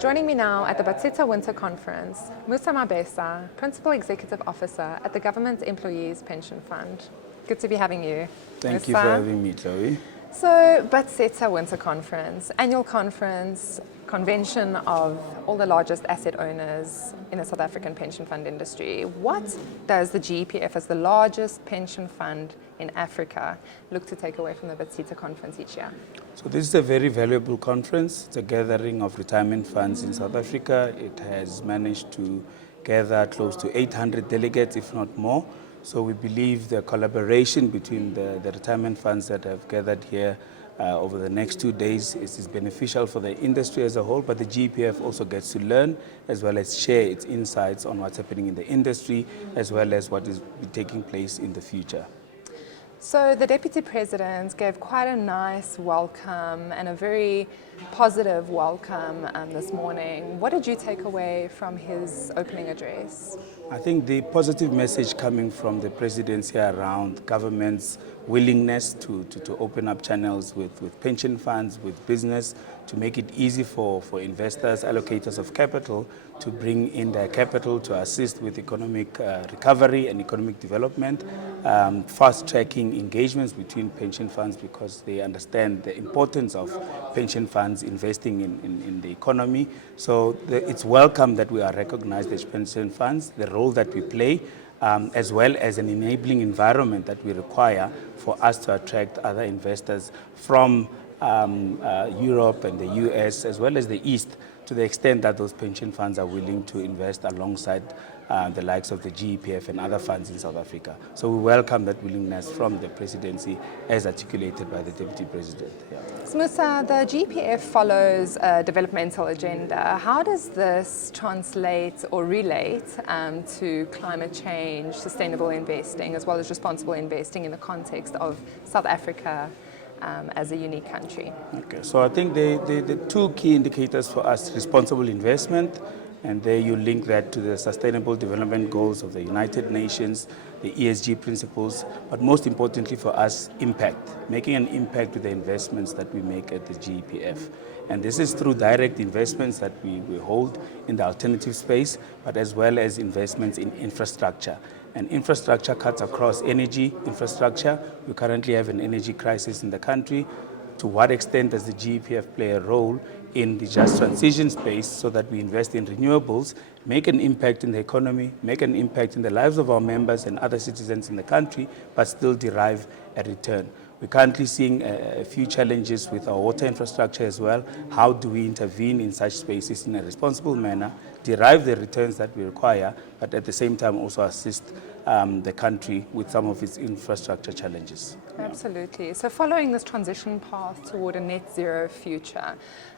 Joining me now at the Batseta Winter Conference, Musa Mabesa, Principal Executive Officer at the Government Employees Pension Fund. Good to be having you. Thank you for having me, Chloe. So, Batseta Winter Conference, annual conference, convention of all the largest asset owners in the South African pension fund industry. What does the GEPF, as the largest pension fund in Africa, look to take away from the Batseta Conference each year? So this is a very valuable conference. It's a gathering of retirement funds in South Africa. It has managed to gather close to 800 delegates, if not more. So we believe the collaboration between the retirement funds that have gathered here over the next 2 days is beneficial for the industry as a whole, but the GEPF also gets to learn as well as share its insights on what's happening in the industry as well as what is taking place in the future. So the Deputy President gave quite a nice welcome and a very positive welcome this morning. What did you take away from his opening address? I think the positive message coming from the presidency around government's willingness to open up channels with pension funds, with business, to make it easy for investors, allocators of capital, to bring in their capital to assist with economic recovery and economic development, fast-tracking engagements between pension funds because they understand the importance of pension funds investing in the economy. So it's welcome that we are recognized as pension funds, the role that we play, as well as an enabling environment that we require for us to attract other investors from Europe and the US, as well as the East, to the extent that those pension funds are willing to invest alongside the likes of the GEPF and other funds in South Africa. So we welcome that willingness from the presidency as articulated by the Deputy President. Yeah. So Musa, the GEPF follows a developmental agenda. How does this translate or relate to climate change, sustainable investing, as well as responsible investing in the context of South Africa as a unique country? Okay, so I think the two key indicators for us, responsible investment, and there you link that to the Sustainable Development Goals of the United Nations, the ESG principles, but most importantly for us, impact, making an impact with the investments that we make at the GEPF. And this is through direct investments that we hold in the alternative space, but as well as investments in infrastructure. And infrastructure cuts across energy infrastructure. We currently have an energy crisis in the country. To what extent does the GEPF play a role in the just transition space so that we invest in renewables, make an impact in the economy, make an impact in the lives of our members and other citizens in the country, but still derive a return? We're currently seeing a few challenges with our water infrastructure as well. How do we intervene in such spaces in a responsible manner, derive the returns that we require, but at the same time also assist the country with some of its infrastructure challenges? Absolutely. So following this transition path toward a net zero future,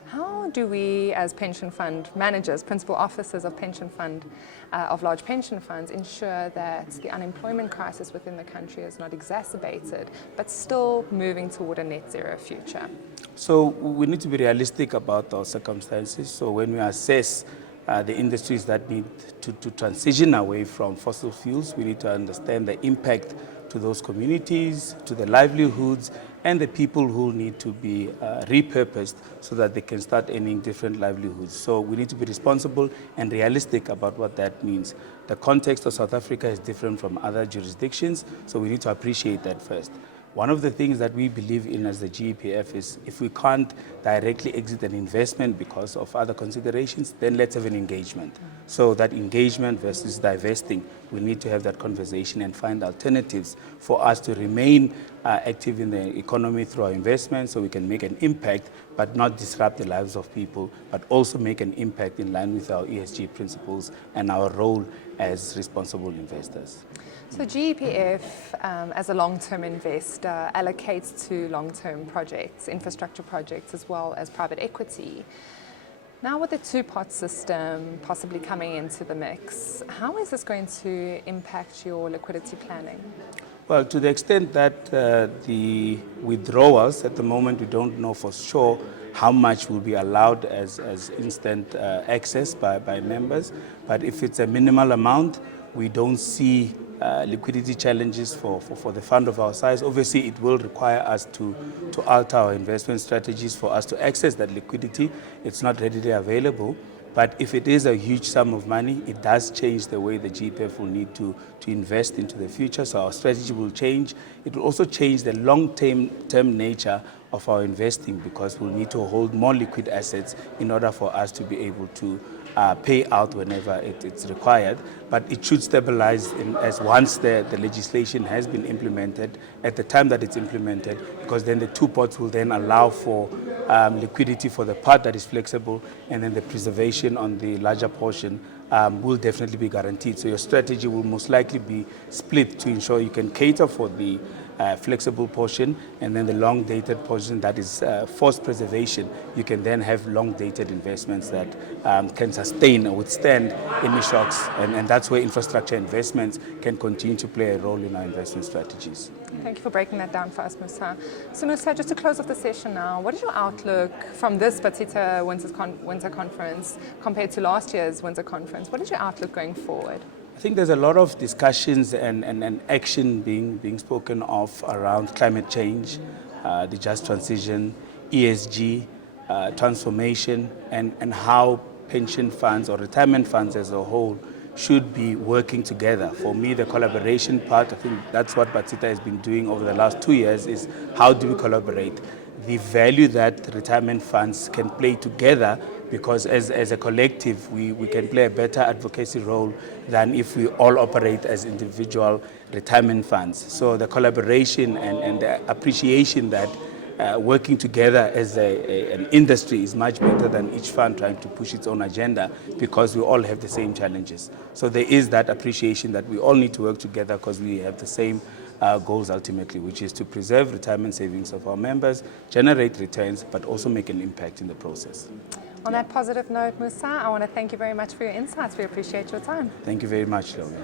how do we as pension fund managers, principal officers of pension fund, of large pension funds, ensure that the unemployment crisis within the country is not exacerbated, but still moving toward a net zero future? So we need to be realistic about our circumstances. So when we assess the industries that need to transition away from fossil fuels, we need to understand the impact to those communities, to the livelihoods, and the people who need to be repurposed so that they can start earning different livelihoods. So we need to be responsible and realistic about what that means. The context of South Africa is different from other jurisdictions, so we need to appreciate that first. One of the things that we believe in as the GEPF is if we can't directly exit an investment because of other considerations, then let's have an engagement. So that engagement versus divesting, we need to have that conversation and find alternatives for us to remain active in the economy through our investments so we can make an impact but not disrupt the lives of people, but also make an impact in line with our ESG principles and our role as responsible investors. So GEPF, as a long-term investor, allocates to long-term projects, infrastructure projects, as well as private equity. Now with the two-pot system possibly coming into the mix, how is this going to impact your liquidity planning? Well, to the extent that the withdrawals, at the moment we don't know for sure how much will be allowed as instant access by members, but if it's a minimal amount, we don't see liquidity challenges for the fund of our size. Obviously, it will require us to alter our investment strategies for us to access that liquidity. It's not readily available. But if it is a huge sum of money, it does change the way the GPF will need to invest into the future. So our strategy will change. It will also change the long-term nature of our investing, because we'll need to hold more liquid assets in order for us to be able to pay out whenever it's required. But it should stabilize as once the legislation has been implemented, at the time that it's implemented, because then the two pots will then allow for liquidity for the part that is flexible, and then the preservation on the larger portion will definitely be guaranteed. So your strategy will most likely be split to ensure you can cater for the flexible portion, and then the long-dated portion that is forced preservation. You can then have long-dated investments that can sustain or withstand any shocks, and that's where infrastructure investments can continue to play a role in our investment strategies. Thank you for breaking that down for us, Musa. So Musa, just to close off the session now, what is your outlook from this Batseta Winter Conference compared to last year's Winter Conference? What is your outlook going forward? I think there's a lot of discussions and action being spoken of around climate change, the just transition, ESG, transformation, and how pension funds or retirement funds as a whole should be working together. For me, the collaboration part, I think that's what Batseta has been doing over the last 2 years, is how do we collaborate? The value that retirement funds can play together, because as a collective, we can play a better advocacy role than if we all operate as individual retirement funds. So the collaboration and the appreciation that working together as an industry is much better than each fund trying to push its own agenda, because we all have the same challenges. So there is that appreciation that we all need to work together, because we have the same goals ultimately, which is to preserve retirement savings of our members, generate returns, but also make an impact in the process. On that positive note, Musa, I want to thank you very much for your insights. We appreciate your time. Thank you very much, Lomi.